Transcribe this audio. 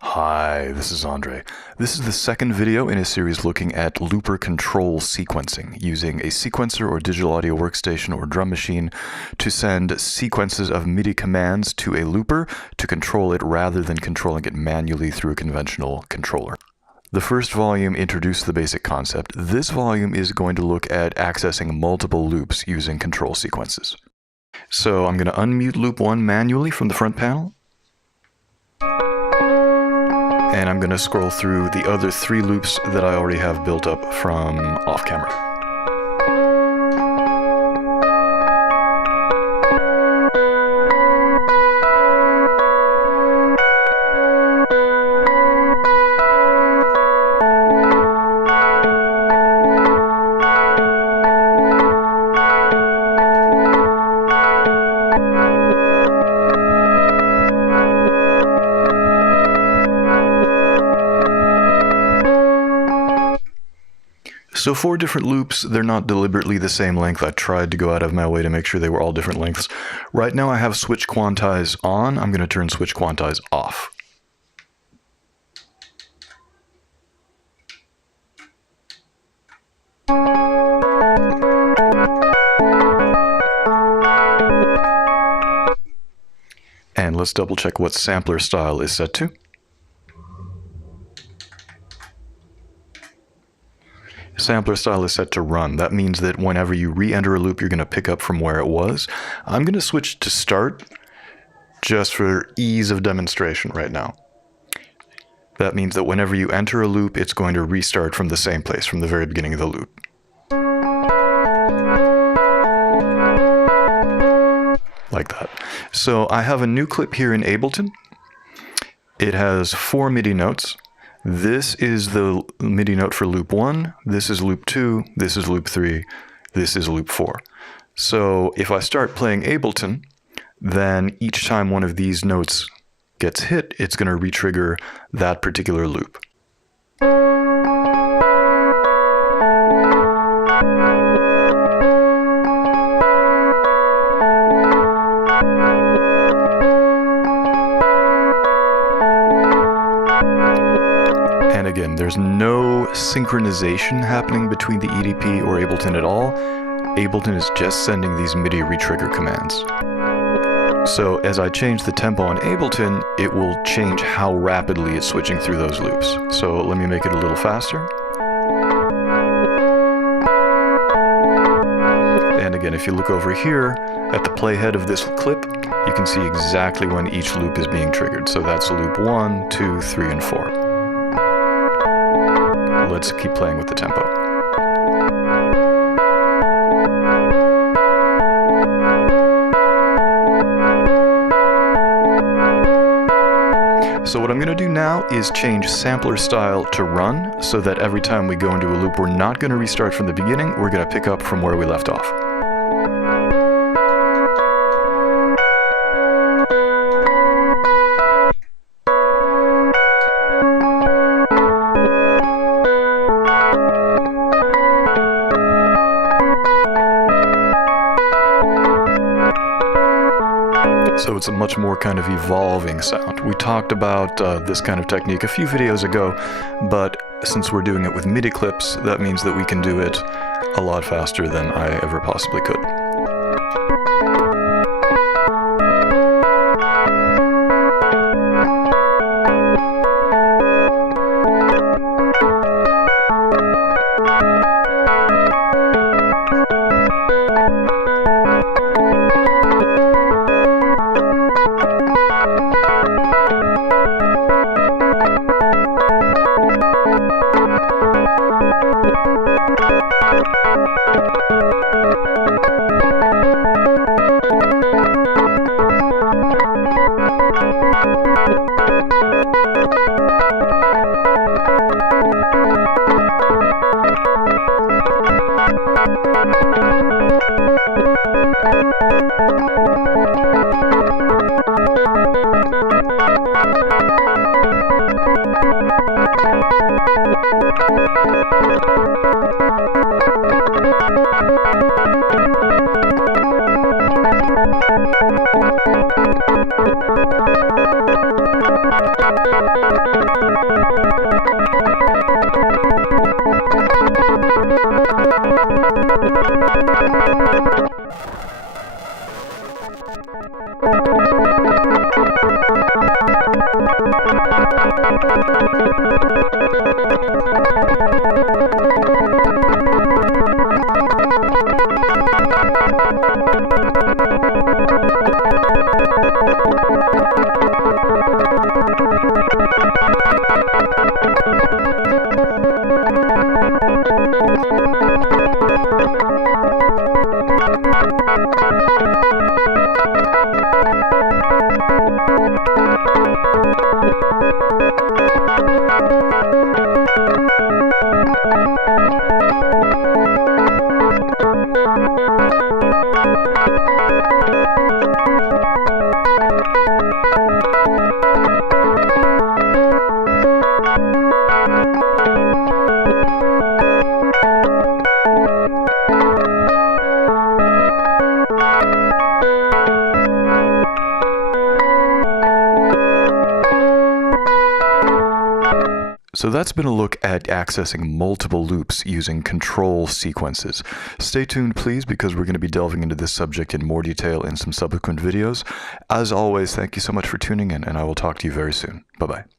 Hi, this is Andre. This is the second video in a series looking at looper control sequencing, using a sequencer or digital audio workstation or drum machine to send sequences of MIDI commands to a looper to control it rather than controlling it manually through a conventional controller. The first volume introduced the basic concept. This volume is going to look at accessing multiple loops using control sequences. So I'm going to unmute loop 1 manually from the front panel. And I'm going to scroll through the other 3 loops that I already have built up from off camera. So 4 different loops, they're not deliberately the same length. I tried to go out of my way to make sure they were all different lengths. Right now I have switch quantize on. I'm going to turn switch quantize off. And let's double check what sampler style is set to. Sampler style is set to run. That means that whenever you re-enter a loop, you're going to pick up from where it was. I'm going to switch to start just for ease of demonstration right now. That means that whenever you enter a loop, it's going to restart from the same place, from the very beginning of the loop. Like that. So I have a new clip here in Ableton. It has 4 MIDI notes. This is the MIDI note for loop 1, this is loop 2, this is loop 3, this is loop 4. So if I start playing Ableton, then each time one of these notes gets hit, it's going to re-trigger that particular loop. And again, there's no synchronization happening between the EDP or Ableton at all. Ableton is just sending these MIDI retrigger commands. So as I change the tempo on Ableton, it will change how rapidly it's switching through those loops. So let me make it a little faster. And again, if you look over here at the playhead of this clip, you can see exactly when each loop is being triggered. So that's loop 1, 2, 3, and 4. Let's keep playing with the tempo. So what I'm going to do now is change sampler style to run, so that every time we go into a loop, we're not going to restart from the beginning, we're going to pick up from where we left off. So it's a much more kind of evolving sound. We talked about this kind of technique a few videos ago, but since we're doing it with MIDI clips, that means that we can do it a lot faster than I ever possibly could. So that's been a look at accessing multiple loops using control sequences. Stay tuned, please, because we're going to be delving into this subject in more detail in some subsequent videos. As always, thank you so much for tuning in, and I will talk to you very soon. Bye-bye.